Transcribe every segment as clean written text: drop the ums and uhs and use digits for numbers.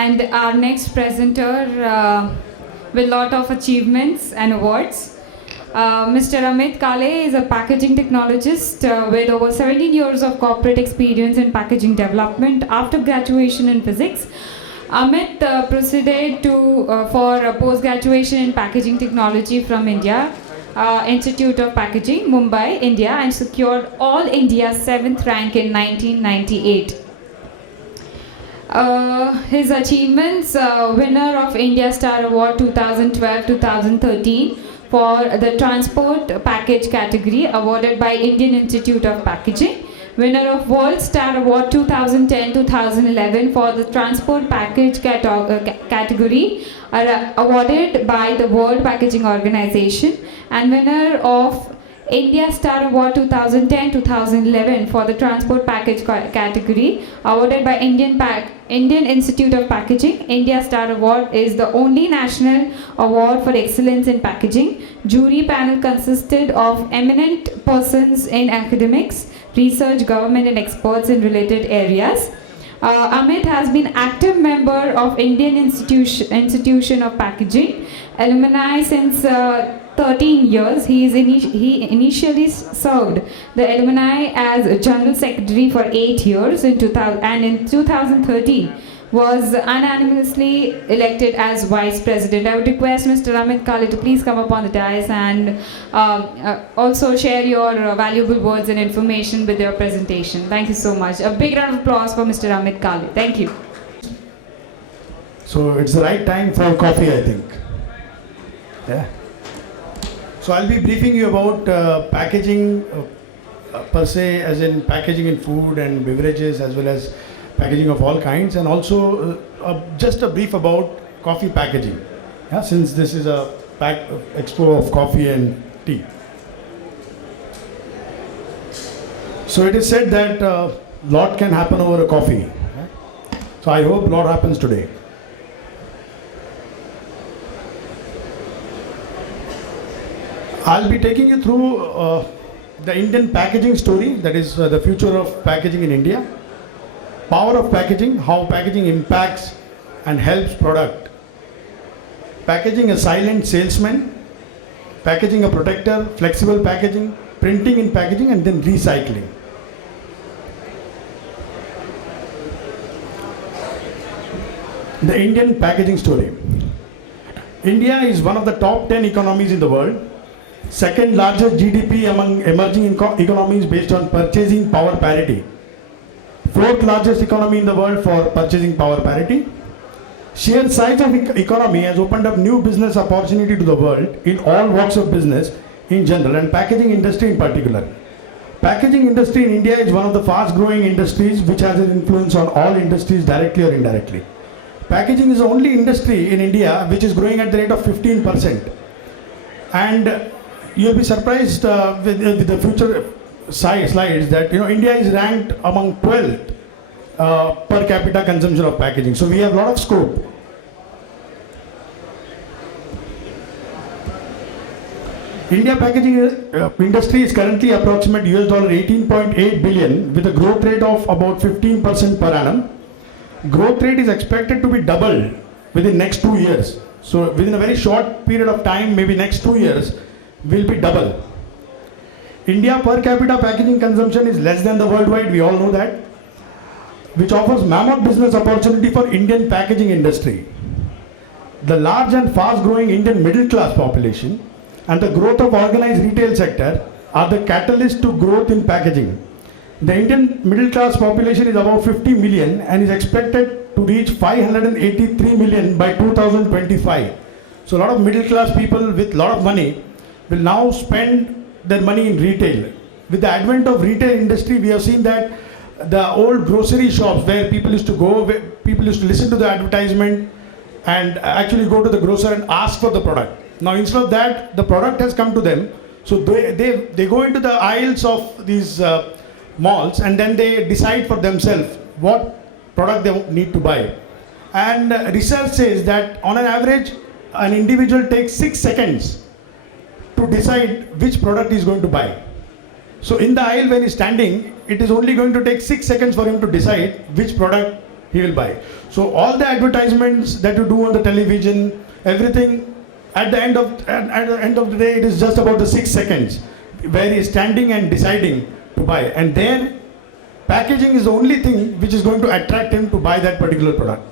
and our next presenter with lot of achievements and awards. Mr. Amit Kale is a packaging technologist with over 17 years of corporate experience in packaging development. After graduation in physics, Amit proceeded for post-graduation in packaging technology from India Institute of Packaging, Mumbai, India, and secured All India 7th rank in 1998. His achievements: winner of India Star Award 2012-2013 for the transport package category, awarded by Indian Institute of Packaging. Winner of World Star Award 2010-2011 for the transport package category, awarded by the World Packaging Organization. And winner of India Star Award 2010-2011 for the transport package category, awarded by Indian Institute of Packaging. India Star Award is the only national award for excellence in packaging. Jury panel consisted of eminent persons in academics, research, government, and experts in related areas. Amit has been active member of Indian Institution of Packaging alumni since 13 years. He initially served the alumni as General Secretary for 8 years in 2000, and in 2013 was unanimously elected as Vice President. I would request Mr. Amit Kale to please come up on the dais and also share your valuable words and information with your presentation. Thank you so much. A big round of applause for Mr. Amit Kale. Thank you. So it's the right time for coffee, I think. Yeah. So I'll be briefing you about packaging per se, as in packaging in food and beverages, as well as packaging of all kinds, and also just a brief about coffee packaging, yeah, since this is a expo of coffee and tea. So it is said that lot can happen over a coffee. Yeah? So I hope lot happens today. I'll be taking you through the Indian packaging story, that is the future of packaging in India. Power of packaging, how packaging impacts and helps product. Packaging a silent salesman, packaging a protector, flexible packaging, printing in packaging, and then recycling. The Indian packaging story. India is one of the top 10 economies in the world, second largest GDP among emerging economies based on purchasing power parity. Fourth largest economy in the world for purchasing power parity. Sheer size of economy has opened up new business opportunity to the world in all walks of business in general, and packaging industry in particular. Packaging industry in India is one of the fast growing industries which has an influence on all industries directly or indirectly. Packaging is the only industry in India which is growing at the rate of 15%. And you'll be surprised with the future slides that India is ranked among 12th per capita consumption of packaging. So we have a lot of scope. India packaging industry is currently approximate $18.8 billion with a growth rate of about 15% per annum. Growth rate is expected to be doubled within next 2 years. So within a very short period of time, maybe next 2 years, will be double. India per capita packaging consumption is less than the worldwide, we all know that, which offers mammoth business opportunity for Indian packaging industry. The large and fast growing Indian middle class population and the growth of organized retail sector are the catalyst to growth in packaging. The Indian middle class population is about 50 million and is expected to reach 583 million by 2025. So a lot of middle class people with a lot of money will now spend their money in retail. With the advent of retail industry, we have seen that the old grocery shops where people used to go, where people used to listen to the advertisement and actually go to the grocer and ask for the product. Now instead of that, the product has come to them. So they go into the aisles of these malls and then they decide for themselves what product they need to buy. And research says that on an average, an individual takes 6 seconds to decide which product he is going to buy. So in the aisle when he is standing, it is only going to take 6 seconds for him to decide which product he will buy. So all the advertisements that you do on the television, everything, at the end of the day, it is just about the 6 seconds where he is standing and deciding to buy. And there, packaging is the only thing which is going to attract him to buy that particular product.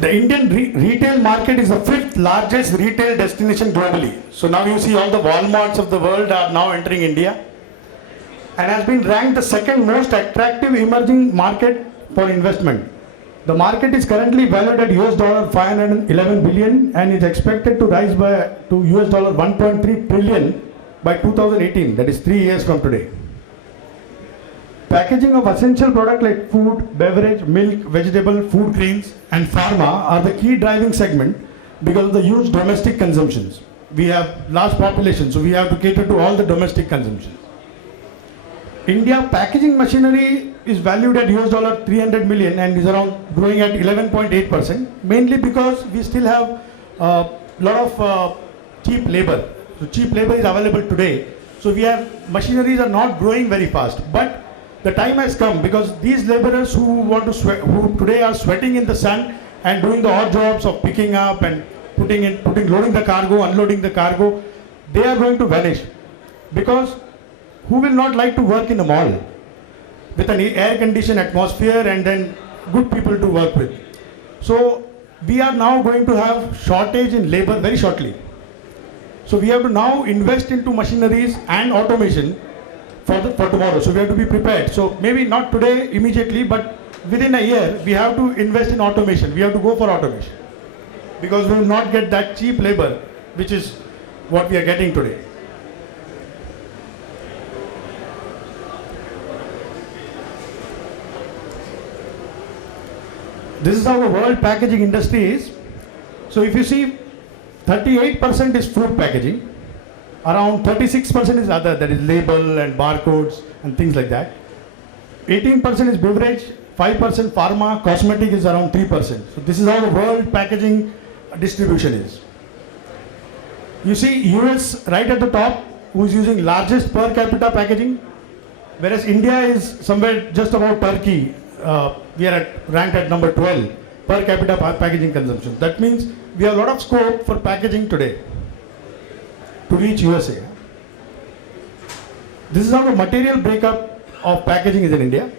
The Indian retail market is the 5th largest retail destination globally. So now you see all the Walmarts of the world are now entering India, and has been ranked the 2nd most attractive emerging market for investment. The market is currently valued at $511 billion and is expected to rise to $1.3 trillion by 2018, that is 3 years from today. Packaging of essential products like food, beverage, milk, vegetable, food grains and pharma are the key driving segment because of the huge domestic consumptions. We have large population, so we have to cater to all the domestic consumption. India packaging machinery is valued at $300 million and is around growing at 11.8%, mainly because we still have a lot of cheap labor. So cheap labor is available today. So machineries are not growing very fast, but the time has come because these laborers who today are sweating in the sun and doing the odd jobs of picking up and loading the cargo, unloading the cargo, they are going to vanish. Because who will not like to work in a mall with an air-conditioned atmosphere and then good people to work with? So we are now going to have shortage in labor very shortly. So we have to now invest into machineries and automation for tomorrow. So we have to be prepared. So maybe not today immediately, but within a year we have to invest in automation. We have to go for automation because we will not get that cheap labor, which is what we are getting today. This is how the world packaging industry is. So if you see, 38% is food packaging, around 36% is other, that is label and barcodes and things like that. 18% is beverage, 5% pharma, cosmetic is around 3%. So this is how the world packaging distribution is. You see US right at the top, who is using largest per capita packaging, whereas India is somewhere just about Turkey. We are ranked at number 12 per capita packaging consumption. That means we have a lot of scope for packaging today to reach USA. This is how the material breakup of packaging is in India.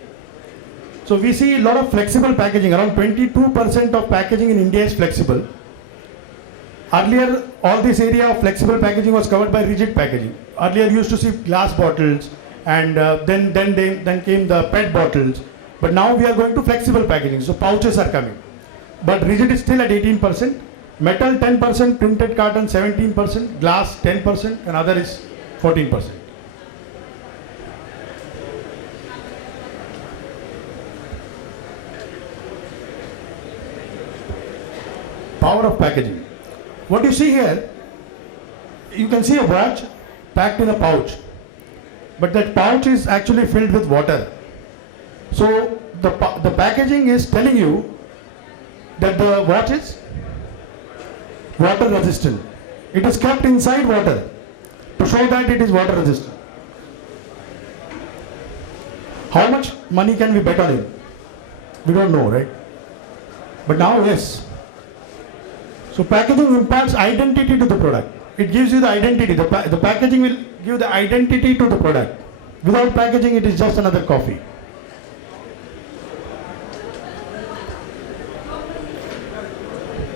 So we see a lot of flexible packaging. Around 22% of packaging in India is flexible. Earlier, all this area of flexible packaging was covered by rigid packaging. Earlier, you used to see glass bottles, and then came the PET bottles. But now we are going to flexible packaging, so pouches are coming. But rigid is still at 18%, metal 10%, printed carton 17%, glass 10%, and other is 14%. Power of packaging. What you see here, you can see a watch packed in a pouch, but that pouch is actually filled with water. So the packaging is telling you that the watch is water resistant. It is kept inside water to show that it is water resistant. How much money can we bet on it? We don't know, right? But now, yes. So packaging imparts identity to the product. It gives you the identity. The packaging will give the identity to the product. Without packaging, it is just another coffee.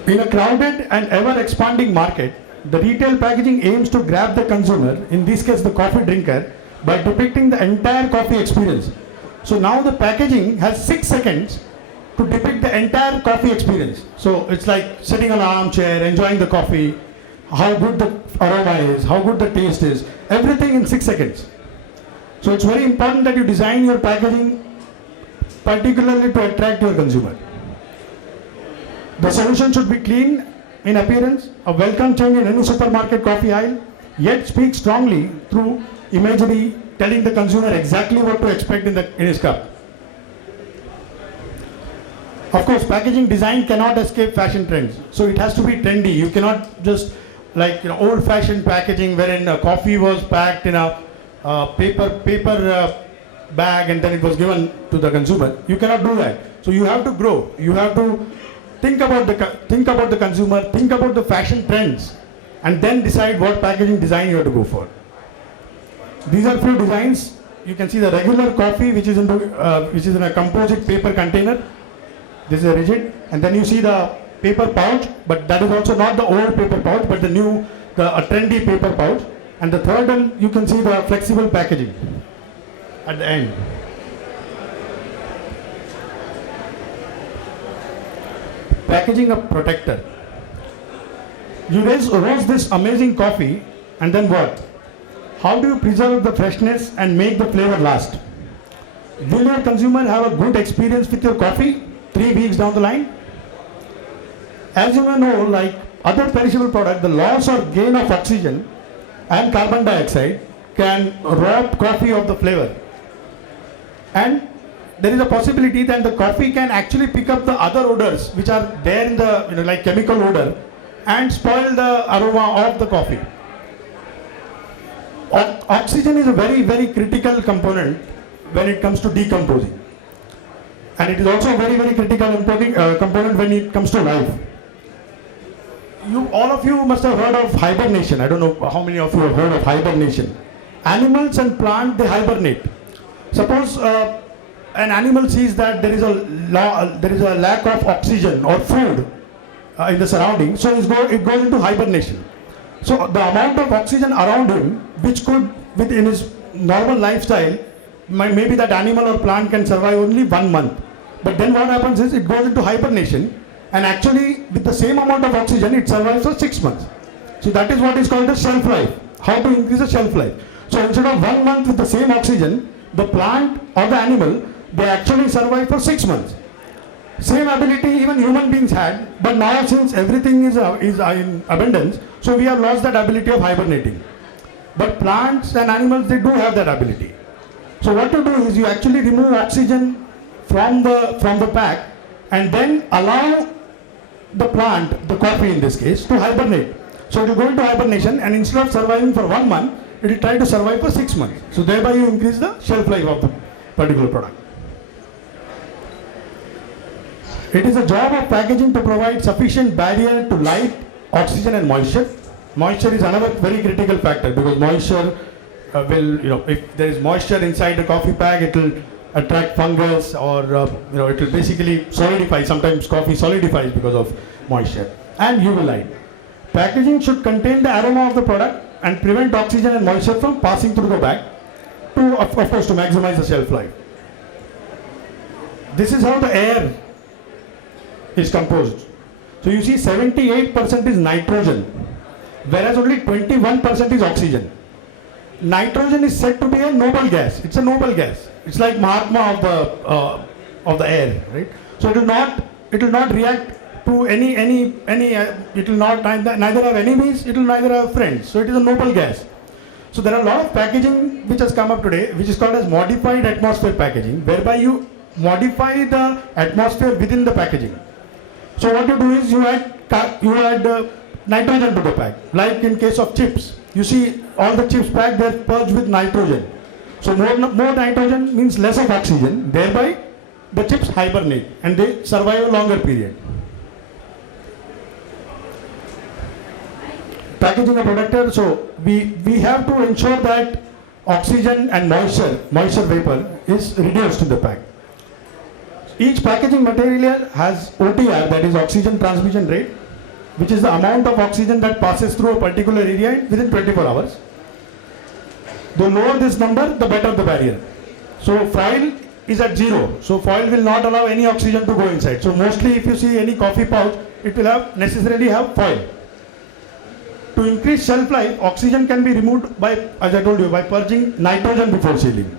In a crowded and ever-expanding market, the retail packaging aims to grab the consumer, in this case the coffee drinker, by depicting the entire coffee experience. So now the packaging has 6 seconds to depict the entire coffee experience. So it's like sitting on an armchair, enjoying the coffee, how good the aroma is, how good the taste is, everything in 6 seconds. So it's very important that you design your packaging particularly to attract your consumer. The solution should be clean in appearance, a welcome change in any supermarket coffee aisle, yet speak strongly through imagery, telling the consumer exactly what to expect in his cup. Of course, packaging design cannot escape fashion trends, so it has to be trendy. You cannot just like old-fashioned packaging wherein coffee was packed in a paper bag and then it was given to the consumer. You cannot do that. So you have to grow. You have to think about the consumer, think about the fashion trends, and then decide what packaging design you have to go for. These are few designs. You can see the regular coffee, which is in a composite paper container. This is a rigid, and then you see the paper pouch, but that is also not the old paper pouch, but a trendy paper pouch. And the third one, you can see the flexible packaging at the end. Packaging a protector. You roast this amazing coffee, and then what? How do you preserve the freshness and make the flavor last? Will your consumer have a good experience with your coffee 3 weeks down the line? As you may know, like other perishable products, the loss or gain of oxygen and carbon dioxide can rob coffee of the flavor. And there is a possibility that the coffee can actually pick up the other odors which are there in the, like chemical odor, and spoil the aroma of the coffee. Oxygen is a very, very critical component when it comes to decomposing. And it is also a very, very critical component when it comes to life. All of you must have heard of hibernation. I don't know how many of you have heard of hibernation. Animals and plants, they hibernate. Suppose an animal sees that there is a lack of oxygen or food in the surroundings, so it goes into hibernation. So the amount of oxygen around him, which could, within his normal lifestyle, maybe that animal or plant can survive only 1 month. But then what happens is it goes into hibernation, and actually with the same amount of oxygen it survives for 6 months. So that is what is called the shelf life. How to increase the shelf life. So instead of 1 month with the same oxygen, the plant or the animal, they actually survive for 6 months. Same ability even human beings had, but now since everything is in abundance, so we have lost that ability of hibernating. But plants and animals, they do have that ability. So what to do is you actually remove oxygen from the pack and then allow the plant, the coffee in this case, to hibernate. So it will go into hibernation, and instead of surviving for 1 month, it will try to survive for 6 months. So thereby you increase the shelf life of the particular product. It is a job of packaging to provide sufficient barrier to light, oxygen and moisture. Moisture is another very critical factor, because moisture if there is moisture inside the coffee bag, it will attract fungus, or it will basically solidify. Sometimes coffee solidifies because of moisture. And UV light. Packaging should contain the aroma of the product and prevent oxygen and moisture from passing through the bag, of course to maximize the shelf life. This is how the air is composed. So you see 78% is nitrogen, whereas only 21% is oxygen. Nitrogen is said to be a noble gas. It's a noble gas. It's like Mahatma of the air, right? So it will not react to any it will not neither have enemies, it will neither have friends. So it is a noble gas. So there are a lot of packaging which has come up today, which is called as modified atmosphere packaging, whereby you modify the atmosphere within the packaging. So what you do is you add nitrogen to the pack. Like in case of chips, you see all the chips packed, they are purged with nitrogen. So more nitrogen means less of oxygen. Thereby the chips hibernate and they survive a longer period. Packaging a protector. So we have to ensure that oxygen and moisture vapor is reduced in the pack. Each packaging material has OTR, that is oxygen transmission rate, which is the amount of oxygen that passes through a particular area within 24 hours. The lower this number, the better the barrier. So foil is at 0. So foil will not allow any oxygen to go inside. So mostly if you see any coffee pouch, it will necessarily have foil. To increase shelf life, oxygen can be removed by, as I told you, by purging nitrogen before sealing.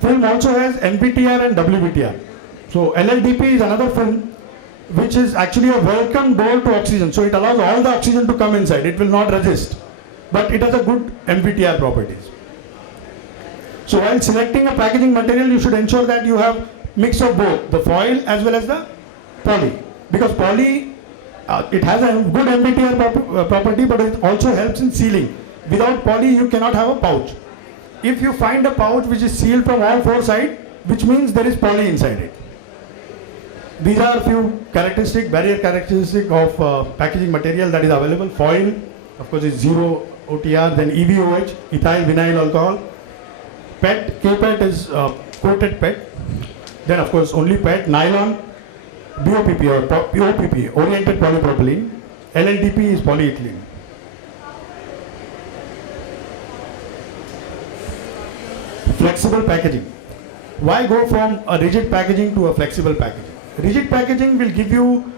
Film also has MBTR and WBTR. So LLDP is another film which is actually a welcome door to oxygen. So it allows all the oxygen to come inside. It will not resist. But it has a good MBTR properties. So while selecting a packaging material, you should ensure that you have mix of both, the foil as well as the poly. Because poly it has a good MBTR property, but it also helps in sealing. Without poly, you cannot have a pouch. If you find a pouch which is sealed from all four sides, which means there is poly inside it. These are a few barrier characteristic of packaging material that is available. Foil, of course, is zero OTR, then EVOH, ethyl vinyl alcohol. PET, K-PET is coated PET. Then, of course, only PET, nylon, BOPP or OPP, oriented polypropylene. LLDP is polyethylene. Flexible packaging. Why go from a rigid packaging to a flexible packaging? Rigid packaging will give you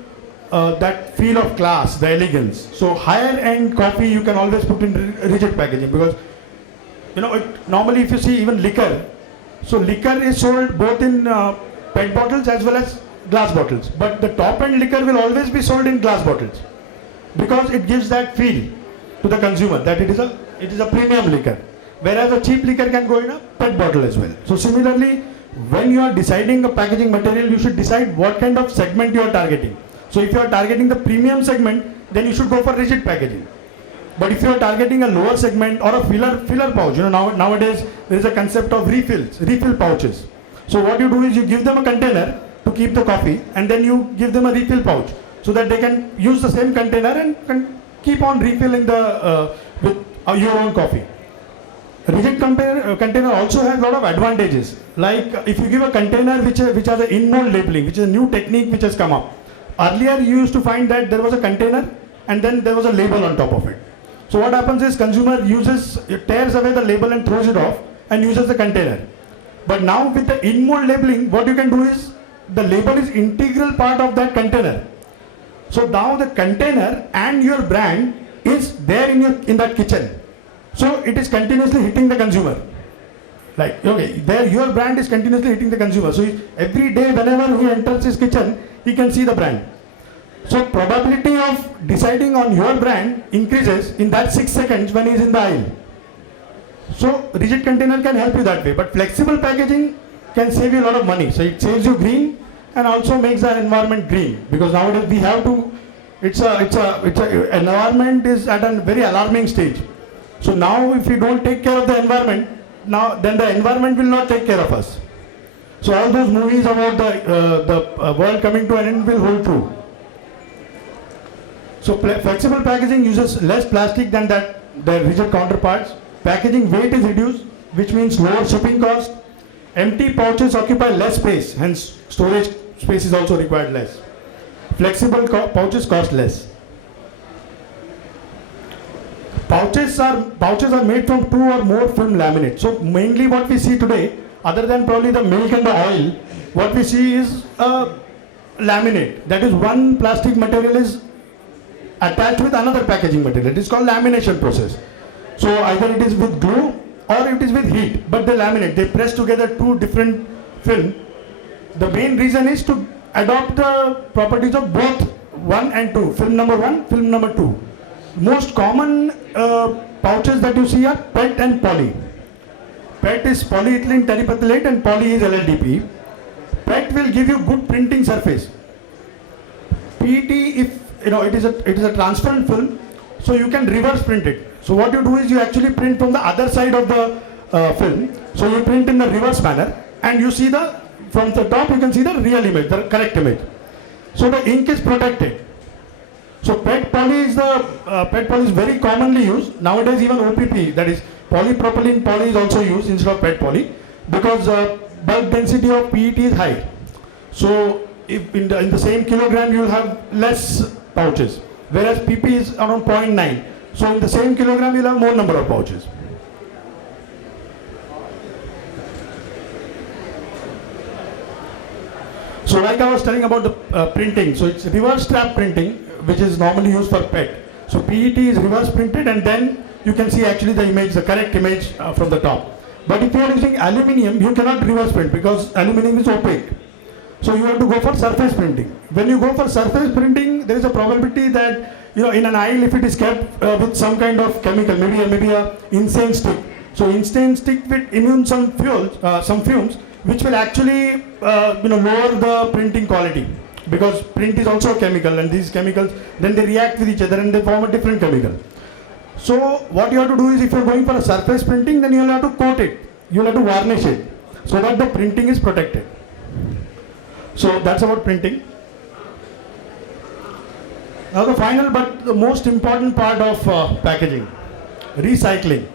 that feel of class, the elegance. So higher end coffee you can always put in rigid packaging, because normally if you see even liquor, so liquor is sold both in PET bottles as well as glass bottles. But the top end liquor will always be sold in glass bottles, because it gives that feel to the consumer that it is a premium liquor. Whereas a cheap liquor can go in a PET bottle as well. So similarly, when you are deciding a packaging material, you should decide what kind of segment you are targeting. So if you are targeting the premium segment, then you should go for rigid packaging. But if you are targeting a lower segment or a filler pouch, nowadays there is a concept of refill pouches. So what you do is you give them a container to keep the coffee, and then you give them a refill pouch so that they can use the same container and can keep on refilling with your own coffee. Rigid container also has a lot of advantages. Like if you give a container which has an in-mold labeling, which is a new technique which has come up. Earlier you used to find that there was a container and then there was a label on top of it. So what happens is consumer tears away the label and throws it off and uses the container. But now with the in-mold labeling, what you can do is the label is integral part of that container. So now the container and your brand is there in that kitchen. So it is continuously hitting the consumer. Like, okay, there your brand is continuously hitting the consumer. So every day whenever he enters his kitchen, he can see the brand. So probability of deciding on your brand increases in that 6 seconds when he is in the aisle. So rigid container can help you that way, but flexible packaging can save you a lot of money. So it saves you green and also makes the environment green, because nowadays we have to. Environment is at a very alarming stage. So now if we don't take care of the environment, then the environment will not take care of us. So all those movies about the world coming to an end will hold true. So flexible packaging uses less plastic than the rigid counterparts. Packaging weight is reduced, which means lower shipping cost. Empty pouches occupy less space, hence storage space is also required less. Flexible pouches cost less. Pouches are made from 2 or more film laminate. So mainly what we see today, other than probably the milk and the oil, what we see is a laminate. That is, one plastic material is attached with another packaging material. It is called lamination process. So either it is with glue or it is with heat, but they laminate. They press together two different film. The main reason is to adopt the properties of both 1 and 2. Film number 1, film number 2. Most common pouches that you see are PET and poly. PET is polyethylene terephthalate and poly is LLDP. PET will give you good printing surface. PET, if it is a transparent film, so you can reverse print it. So what you do is you actually print from the other side of the film. So you print in the reverse manner, and you see from the top you can see the real image, the correct image. So the ink is protected. So PET poly is very commonly used. Nowadays even OPP, that is polypropylene poly, is also used instead of PET poly, because bulk density of PET is high. So if in the same kilogram you will have less pouches, whereas PP is around 0.9. So in the same kilogram you will have more number of pouches. So like I was telling about the printing, so it's reverse strap printing, which is normally used for PET. So PET is reverse printed, and then you can see actually the image, the correct image from the top. But if you are using aluminium, you cannot reverse print because aluminium is opaque. So you have to go for surface printing. When you go for surface printing, there is a probability that in an aisle, if it is kept with some kind of chemical, maybe a insane stick. So insane stick with some fumes, which will actually lower the printing quality. because print is also a chemical, and these chemicals then they react with each other and they form a different chemical. So what you have to do is, if you are going for a surface printing, then you will have to coat it, you will have to varnish it, so that the printing is protected. So that's about printing. Now the final but the most important part of packaging, recycling.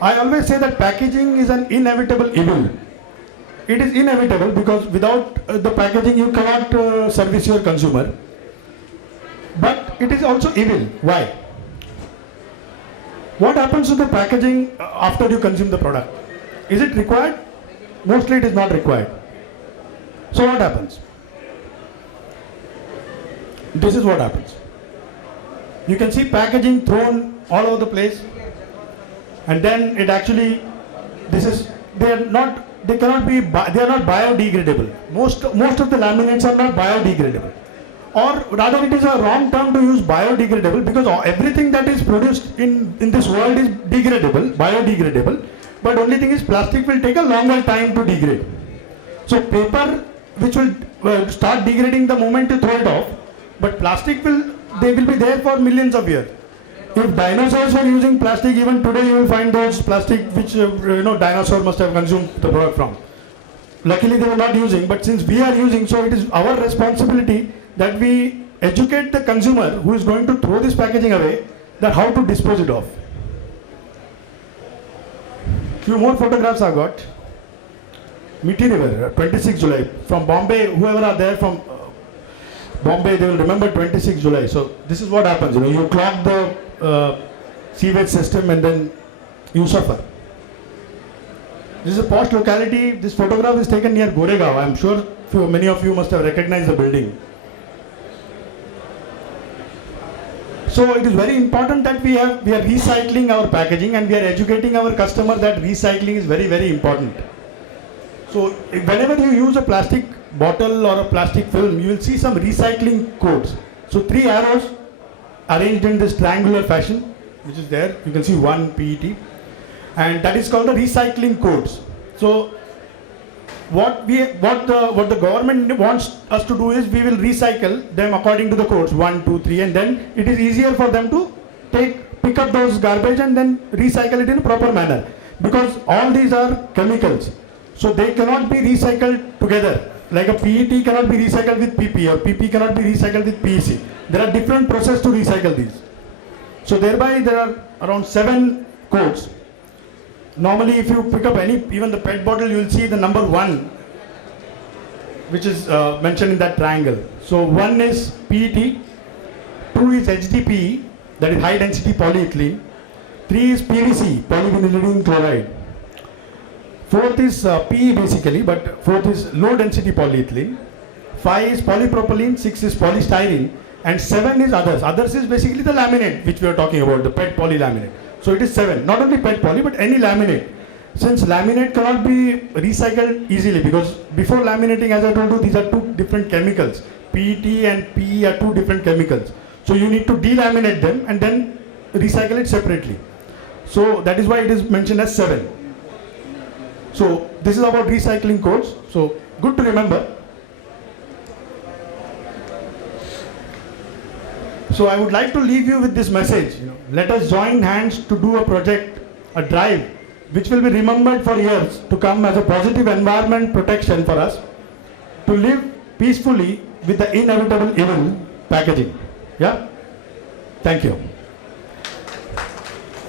I always say that packaging is an inevitable evil. It is inevitable because without the packaging you cannot service your consumer. But it is also evil. Why? What happens to the packaging after you consume the product? Is it required? Mostly it is not required. So what happens? This is what happens. You can see packaging thrown all over the place, and then it actually, they are not biodegradable. Most of the laminates are not biodegradable, or rather it is a wrong term to use biodegradable, because everything that is produced in this world is biodegradable, but only thing is plastic will take a longer time to degrade. So paper, which will start degrading the moment you throw it off, but plastic will be there for millions of years. If dinosaurs were using plastic, even today you will find those plastic which dinosaur must have consumed the product from. Luckily they were not using, but since we are using, so it is our responsibility that we educate the consumer who is going to throw this packaging away, that how to dispose it off. Few more photographs I got. Methi River, 26 July. From Bombay, whoever are there from Bombay, they will remember 26 July. So this is what happens, you clog the sewage system and then you suffer. This is a posh locality. This photograph is taken near Goregaon. I am sure many of you must have recognized the building. So it is very important that we are recycling our packaging, and we are educating our customer that recycling is very, very important. So whenever you use a plastic bottle or a plastic film, you will see some recycling codes. So 3 arrows arranged in this triangular fashion, which is there. You can see one PET, and that is called the recycling codes. So what the government wants us to do is, we will recycle them according to the codes 1, 2, 3, and then it is easier for them to pick up those garbage and then recycle it in a proper manner, because all these are chemicals, so they cannot be recycled together. Like a PET cannot be recycled with PP, or PP cannot be recycled with PEC. There are different processes to recycle these. So thereby there are around 7 codes. Normally if you pick up even the PET bottle, you will see the number 1, which is mentioned in that triangle. So 1 is PET, 2 is HDPE, that is high density polyethylene, 3 is PVC, polyvinylidene chloride, 4th is PE basically, but 4th is low density polyethylene, 5 is polypropylene, 6 is polystyrene, and 7 is others. Others is basically the laminate which we are talking about, the PET poly laminate. So it is 7, not only PET poly but any laminate. Since laminate cannot be recycled easily, because before laminating, as I told you, these are 2 different chemicals. PET and PE are 2 different chemicals. So you need to delaminate them and then recycle it separately. So that is why it is mentioned as 7. So this is about recycling codes. So good to remember. So I would like to leave you with this message. Let us join hands to do a project, a drive, which will be remembered for years to come as a positive environment protection for us to live peacefully with the inevitable evil, packaging. Yeah? Thank you.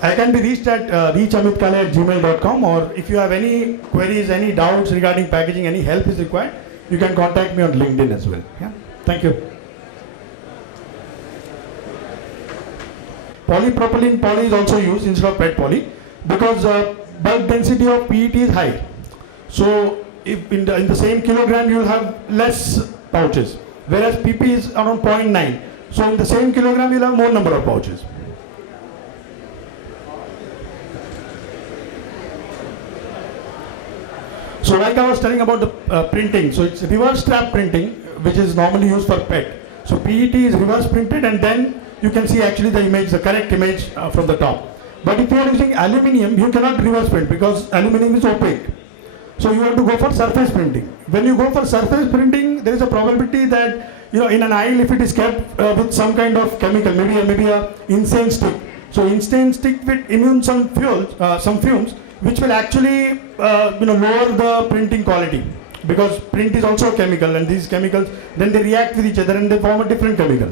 I can be reached at reachamitKale@gmail.com, or if you have any queries, any doubts regarding packaging, any help is required, you can contact me on LinkedIn as well. Yeah? Thank you. Polypropylene poly is also used instead of PET poly, because bulk density of PET is high. So if in the same kilogram you will have less pouches, whereas PP is around 0.9. So in the same kilogram you will have more number of pouches. So like I was telling about the printing, so it's reverse strap printing, which is normally used for PET. So PET is reverse printed, and then you can see actually the image, the correct image from the top. But if you are using aluminium, you cannot reverse print because aluminium is opaque. So you have to go for surface printing. When you go for surface printing, there is a probability that, in an aisle, if it is kept with some kind of chemical, maybe a incense stick. So incense stick with some fumes, which will actually lower the printing quality, because print is also a chemical, and these chemicals then they react with each other and they form a different chemical.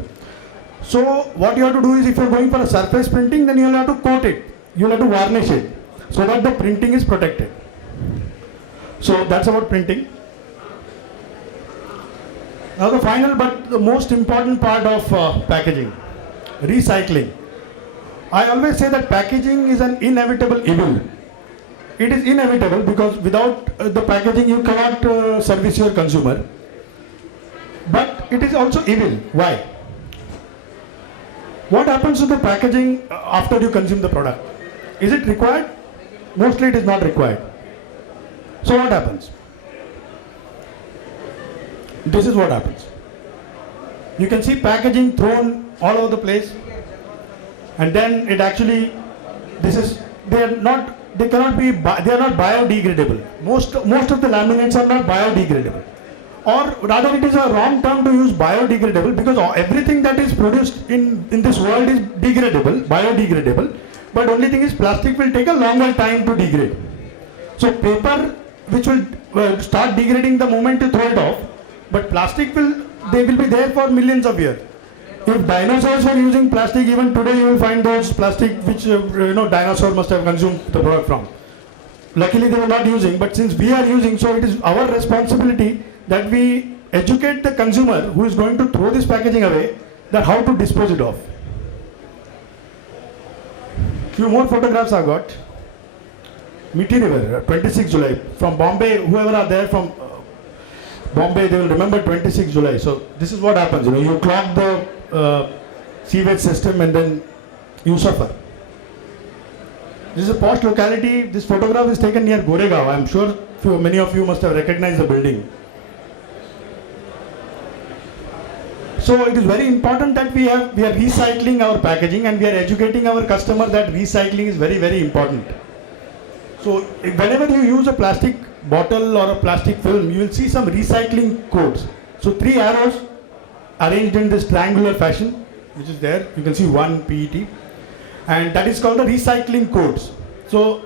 So what you have to do is, if you are going for a surface printing, then you will have to coat it, you will have to varnish it, so that the printing is protected. So that's about printing. Now the final but the most important part of packaging, recycling. I always say that packaging is an inevitable evil. It is inevitable because without the packaging you cannot service your consumer. But it is also evil. Why? What happens to the packaging after you consume the product? Is it required? Mostly it is not required. So what happens? This is what happens. You can see packaging thrown all over the place, and then it actually, they are not biodegradable. Most of the laminates are not biodegradable, or rather it is a wrong term to use biodegradable, because everything that is produced in this world is biodegradable, but only thing is plastic will take a longer time to degrade. So paper, which will start degrading the moment you throw it off, but plastic will be there for millions of years. If dinosaurs were using plastic, even today you will find those plastic which dinosaur must have consumed the product from. Luckily they were not using, but since we are using, so it is our responsibility that we educate the consumer who is going to throw this packaging away, that how to dispose it off. Few more photographs I got. Methi River, 26 July. From Bombay, whoever are there from Bombay, they will remember 26 July. So this is what happens, you clog the sewage system and then you suffer. This is a posh locality. This photograph is taken near Goregaon. I am sure many of you must have recognized the building. So it is very important that we are recycling our packaging, and we are educating our customer that recycling is very, very important. So whenever you use a plastic bottle or a plastic film, you will see some recycling codes. So 3 arrows arranged in this triangular fashion, which is there. You can see one PET, and that is called the recycling codes. So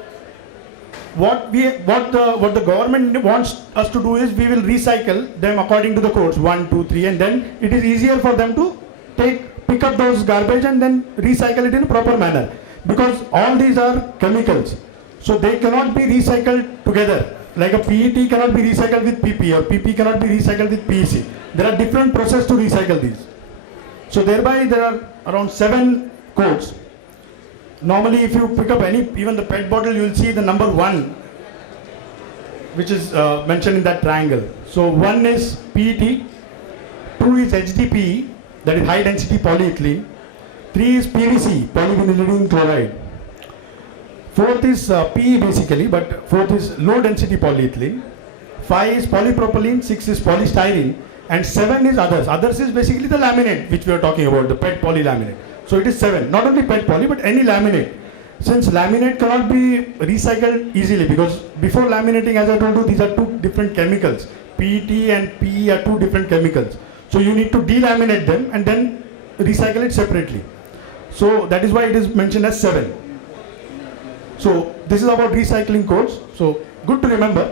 what the government wants us to do is, we will recycle them according to the codes 1, 2, 3, and then it is easier for them to pick up those garbage and then recycle it in a proper manner, because all these are chemicals. So they cannot be recycled together. Like a PET cannot be recycled with PP, or PP cannot be recycled with PEC. There are different processes to recycle these. So thereby there are around 7 codes. Normally if you pick up even the PET bottle, you will see the number 1, which is mentioned in that triangle. So 1 is PET, 2 is HDPE, that is high density polyethylene, 3 is PVC, polyvinylidene chloride, 4th is PE basically, but 4th is low density polyethylene, 5 is polypropylene, 6 is polystyrene, and 7 is others. Others is basically the laminate which we are talking about, the PET poly laminate. So it is 7, not only PET poly but any laminate. Since laminate cannot be recycled easily, because before laminating, as I told you, these are 2 different chemicals. PET and PE are 2 different chemicals. So you need to delaminate them and then recycle it separately. So that is why it is mentioned as 7. So this is about recycling codes. So good to remember.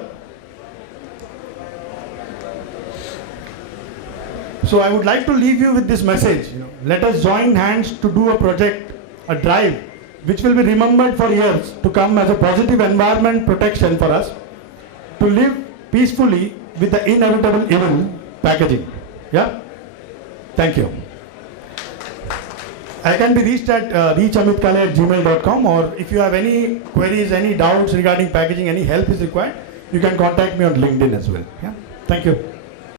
So I would like to leave you with this message. Let us join hands to do a project, a drive, which will be remembered for years to come as a positive environment protection for us to live peacefully with the inevitable evil, packaging. Yeah? Thank you. I can be reached at reachamitKale@gmail.com, or if you have any queries, any doubts regarding packaging, any help is required, you can contact me on LinkedIn as well. Yeah? Thank you.